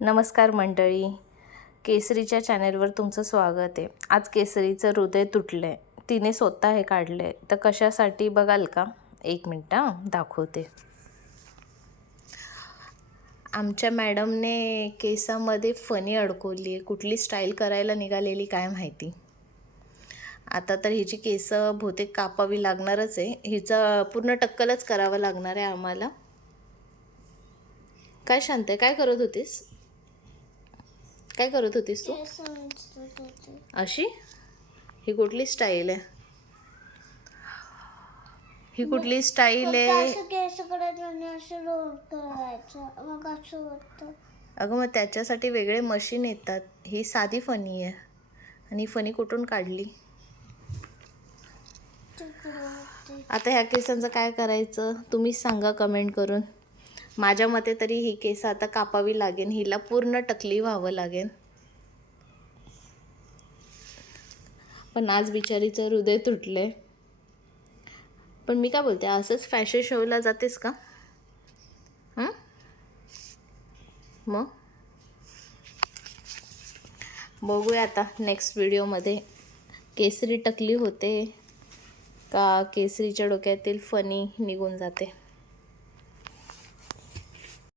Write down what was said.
नमस्कार मंडळी, केसरीच्या चॅनेलवर तुमचं स्वागत आहे। आज केसरीचं हृदय तुटलंय, तिने स्वतः हे काढलंय, तर कशासाठी बघाल का? एक मिनिट दाखवते। आमच्या मॅडमने केसामध्ये फणी अडकवली आहे, कुठली स्टाईल करायला निघालेली काय माहिती। आता तर हिची केस बहुतेक कापावी लागणारच आहे, हिचं पूर्ण टक्कलच करावं लागणार आहे आम्हाला। काय शांत आहे, काय करत होतीस? काय करत होतीस तू? अशी ही कुठली स्टाईल आहे? ही कुठली स्टाईल आहे? अगं मग त्याच्यासाठी वेगळे मशीन येतात, ही साधी फणी आहे आणि फणी कुठून काढली? आता ह्या केसांचं काय करायचं तुम्हीच सांगा कमेंट करून। माझ्या मते तरी ही केस आता कापावी लागेल, हिला पूर्ण टकली व्हावं लागेल। पण आज बिचारीचं हृदय तुटलंय। पण मी काय बोलते, असंच फॅशन शोला जातेस का? मग बघूया आता नेक्स्ट व्हिडिओमध्ये केसरी टकली होते का केसरीच्या डोक्यातील फणी निघून जाते।